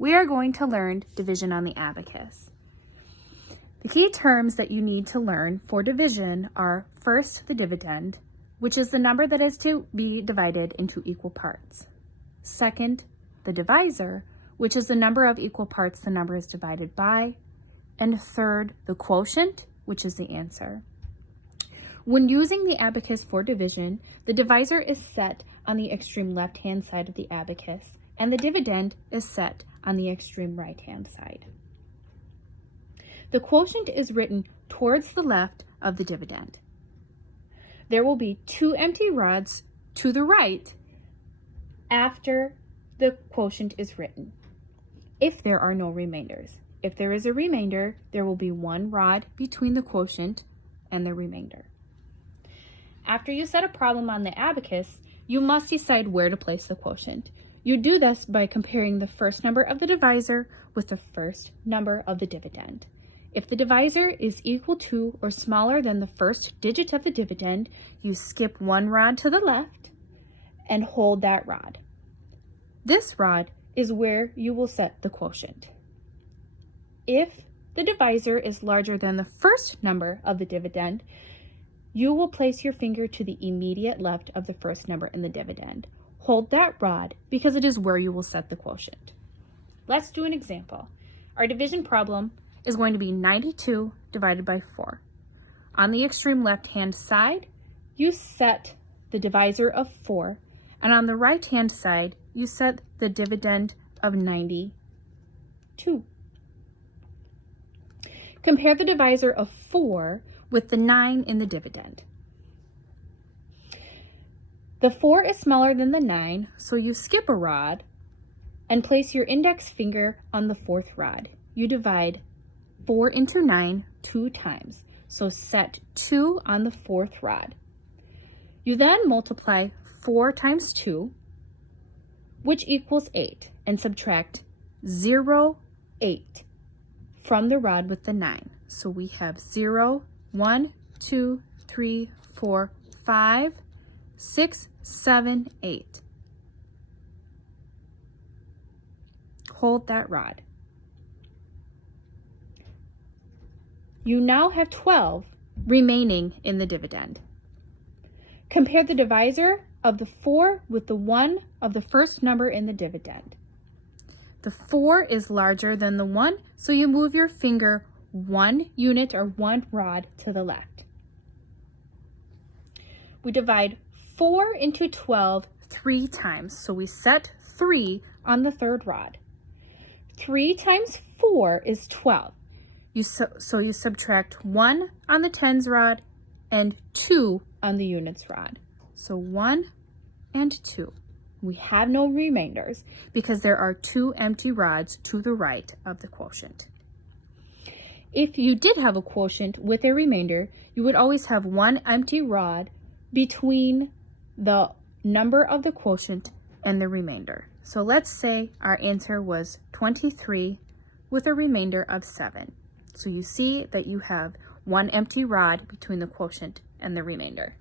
we are going to learn division on the abacus. The key terms that you need to learn for division are first, the dividend, which is the number that is to be divided into equal parts. Second, the divisor, which is the number of equal parts the number is divided by. And third, the quotient, which is the answer. When using the abacus for division, the divisor is set on the extreme left-hand side of the abacus, and the dividend is set on the extreme right-hand side. The quotient is written towards the left of the dividend. There will be 2 empty rods to the right after the quotient is written, if there are no remainders. If there is a remainder, there will be 1 rod between the quotient and the remainder. After you set a problem on the abacus, you must decide where to place the quotient. You do this by comparing the first number of the divisor with the first number of the dividend. If the divisor is equal to or smaller than the first digit of the dividend, you skip 1 rod to the left and hold that rod. This rod is where you will set the quotient. If the divisor is larger than the first number of the dividend, you will place your finger to the immediate left of the first number in the dividend. Hold that rod because it is where you will set the quotient. Let's do an example. Our division problem is going to be 92 divided by 4. On the extreme left-hand side, you set the divisor of 4, and on the right-hand side, you set the dividend of 92. Compare the divisor of 4 with the 9 in the dividend. The 4 is smaller than the 9, so you skip a rod and place your index finger on the 4th rod. You divide 4 into 9 2 times, so set 2 on the 4th rod. You then multiply 4 times 2, which equals 8, and subtract 0, 8 from the rod with the 9. So we have 0, 1, 2, 3, 4, 5, 6, 7, 8. Hold that rod. You now have 12 remaining in the dividend. Compare the divisor of the 4 with the 1 of the first number in the dividend. The 4 is larger than the 1, so you move your finger 1 unit or 1 rod to the left. We divide 4 into 12 3 times, so we set 3 on the 3rd rod. 3 times 4 is 12. So you subtract 1 on the tens rod and 2 on the units rod. So 1 and 2. We have no remainders because there are 2 empty rods to the right of the quotient. If you did have a quotient with a remainder, you would always have 1 empty rod between the number of the quotient and the remainder. So let's say our answer was 23 with a remainder of 7. So you see that you have 1 empty rod between the quotient and the remainder.